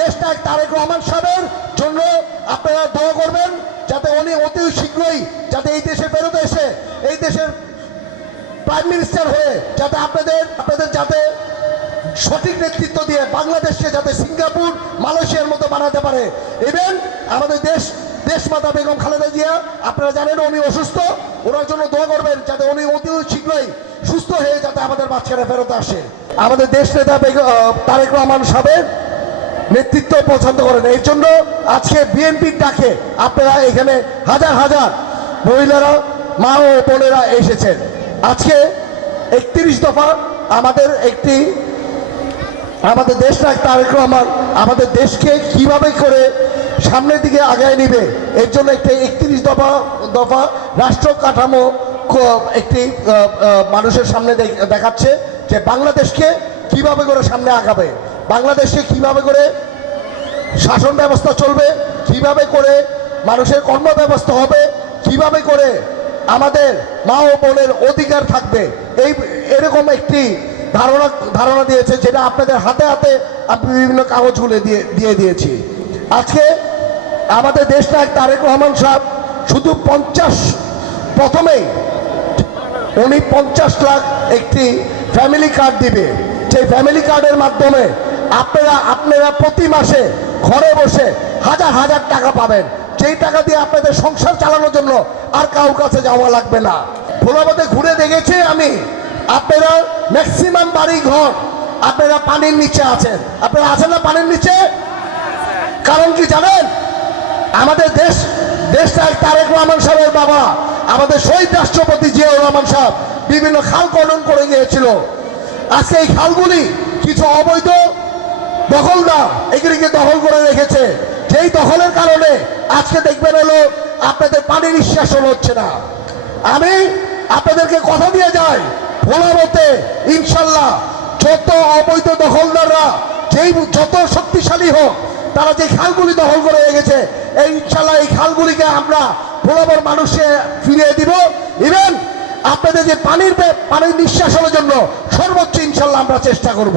দেশটা তারেক রহমান সাহেবের জন্য আপনারা দোয়া করবেন যাতে উনি অতি শীঘ্রই যাতে এই দেশে ফেরত এসে, এই দেশের প্রাইম মিনিস্টার হয়ে যাতে আপনাদের আপনাদের যাতে সঠিক নেতৃত্ব দিয়ে বাংলাদেশকে যাতে সিঙ্গাপুর, মালয়েশিয়ার মতো বানাতে পারে। ইভেন আমাদের দেশ দেশমাতা বেগম খালেদা জিয়া, আপনারা জানেন উনি অসুস্থ, ওনার জন্য দোয়া করবেন যাতে উনি অতি শীঘ্রই সুস্থ হয়ে যাতে আমাদের বাচ্চারা ফেরত আসে। আমাদের দেশ নেতা বেগম তারেক রহমান সাহেবের নেতৃত্ব পছন্দ করেন। এই জন্য আজকে বিএনপির ডাকে আপনারা এখানে হাজার হাজার মহিলারা, মা ও বোনেরা এসেছেন। আজকে একত্রিশ দফা আমাদের একটি আমাদের দেশটা তারেক রহমান আমাদের দেশকে কীভাবে করে সামনের দিকে আগায় নিবে, এর জন্য একটি একত্রিশ দফা দফা রাষ্ট্র কাঠামো একটি মানুষের সামনে দেখাচ্ছে যে বাংলাদেশকে কীভাবে করে সামনে আগাবে। বাংলাদেশকে কীভাবে করে শাসন ব্যবস্থা চলবে, কীভাবে করে মানুষের কর্ম ব্যবস্থা হবে, কীভাবে করে আমাদের মা ও বোনের অধিকার থাকবে, এই, এরকম একটি ধারণা ধারণা দিয়েছে যেটা আপনাদের হাতে হাতে আমি বিভিন্ন কাগজ কাগজগুলো দিয়ে দিয়ে দিয়েছি। আজকে আমাদের দেশটা এক তারেক রহমান সাহেব শুধু পঞ্চাশ, প্রথমেই উনি পঞ্চাশ লাখ একটি ফ্যামিলি কার্ড দিবে। সেই ফ্যামিলি কার্ডের মাধ্যমে আপনারা আপনারা প্রতি মাসে ঘরে বসে হাজার হাজার টাকা পাবেন। যেই টাকা দিয়ে আপনাদের সংসার চালানোর জন্য আর কারোর কাছে যাওয়া লাগবে না। ভোলাবাদে ঘুরে দেখেছি আমি। আপনারা ম্যাক্সিমাম বাড়ি ঘর, আপনারা পানির নিচে আছেন। আপনারা আছেন না পানির নিচে? কারণ কি জানেন? আমাদের দেশ, দেশটা তারেক রহমান সাহেবের বাবা। আমাদের শহীদ রাষ্ট্রপতি জিয়াউর রহমান সাহেব বিভিন্ন খাল খনন করে গিয়েছিল। আজকে এই খালগুলি কিছু অবৈধ দখলদার, এগুলিকে দখল করে রেখেছে। যেই দখলের কারণে আজকে দেখবেন হলো আপনাদের পানি নিঃশ্বাসন হচ্ছে না। আমি আপনাদেরকে কথা দিয়ে যাই ভোলাবতে ইনশাল্লাহ যত অবৈধ দখলদাররা, যেই যত শক্তিশালী হোক, তারা যে খালগুলি দখল করে রেখেছে, এই ইনশাল্লাহ এই খালগুলিকে আমরা ভোলাবার মানুষে ফিরিয়ে দিব। ইভেন আপনাদের যে পানির পানির নিঃশ্বাসনের জন্য সর্বোচ্চ ইনশাল্লাহ আমরা চেষ্টা করব।